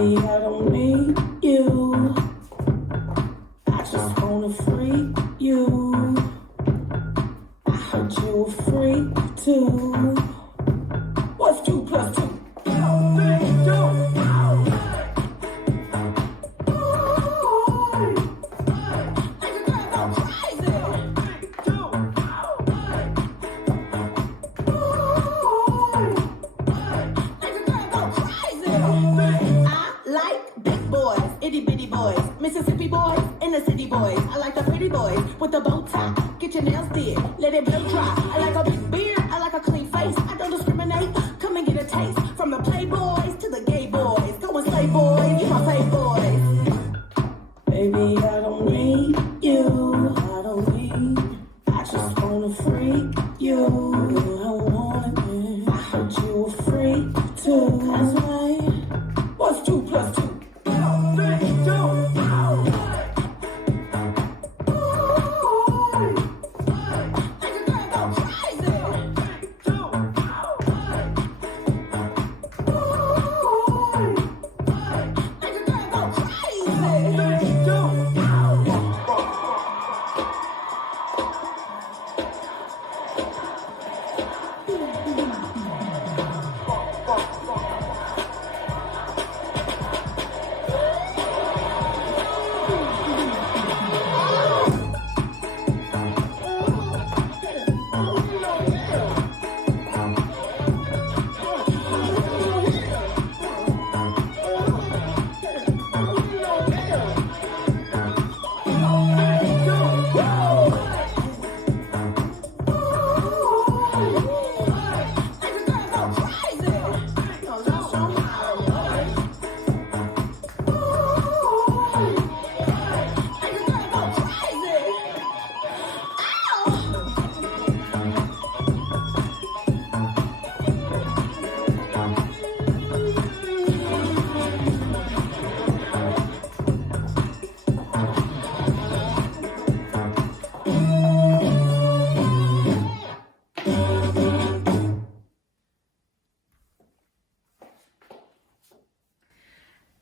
Baby, I don't need you. I just wanna freak you. I heard you a freak too. What's 2 plus 2? Itty bitty boys, Mississippi boys, and the city boys. I like the pretty boys with the bow tie. Get your nails did, let it blow dry. I like a big beard, I like a clean face. I don't discriminate, come and get a taste. From the playboys to the gay boys. Go and slay boys, you my fave boys. Baby, I don't need you. I don't need. I just wanna freak you. I wanna be. I heard you a freak too. That's right. What's 2 plus 2?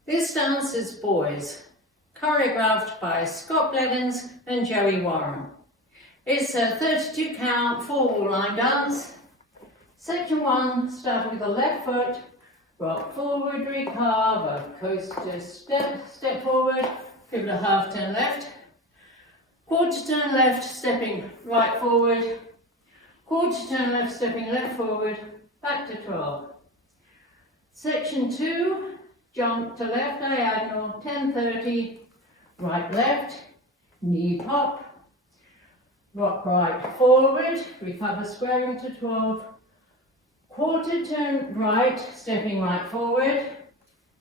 This dance is Boys, choreographed by Scott Blevins and Joey Warren. It's a 32 count 4-wall line dance. Section 1, start with the left foot, rock forward, recover, coaster step, step forward, give it a half turn left, quarter turn left, stepping right forward, quarter turn left, stepping left forward, back to 12. Section 2, jump to left diagonal, 10-30, right left, knee pop, rock right forward, recover squaring to 12, quarter turn right, stepping right forward,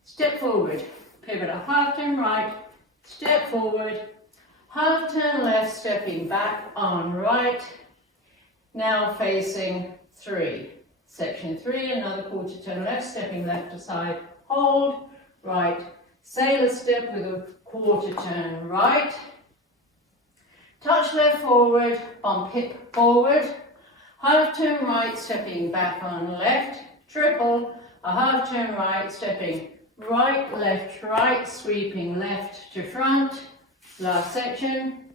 step forward, pivot a half turn right, step forward, half turn left, stepping back on right, now facing 3. Section 3, another quarter turn left, stepping left to side, hold, right, sailor step with a quarter turn right, touch left forward, bump hip forward, half turn right, stepping back on left, triple, a half turn right, stepping right, left, right, sweeping left to front, last section,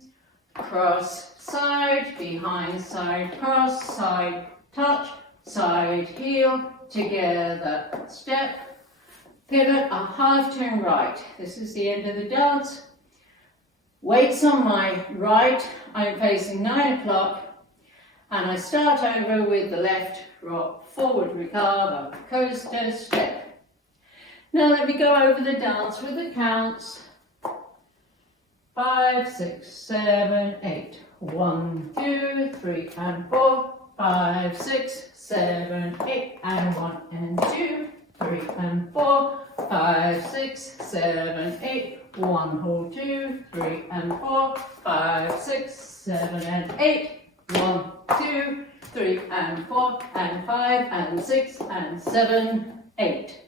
cross, side, behind, side, cross, side, touch, side, heel, together, step, pivot, a half turn right. This is the end of the dance. Weights on my right, I'm facing 9 o'clock, and I start over with the left, rock, forward, recover, coaster, step. Now let me go over the dance with the counts. 5, 6, 7, 8. 1, 2, 3, and 4. 5, 6, 7, 8, and 1 and 2, 3 and 4, 5, 6, 7, 8, 1, hold 2, 3 and 4, 5, 6, 7 and 8, 1, 2, 3 and 4 and 5 and 6 and 7, 8.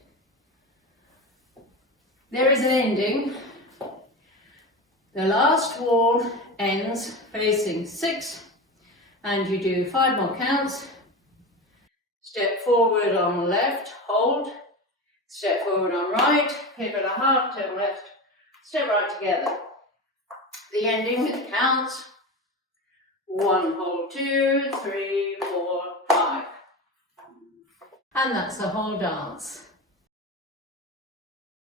There is an ending. The last wall ends facing 6, and you do 5 more counts. Step forward on left, hold, Step forward on right, pivot a half, turn left, step right together. The ending with counts. 1, hold 2, 3, 4, 5. And that's the whole dance.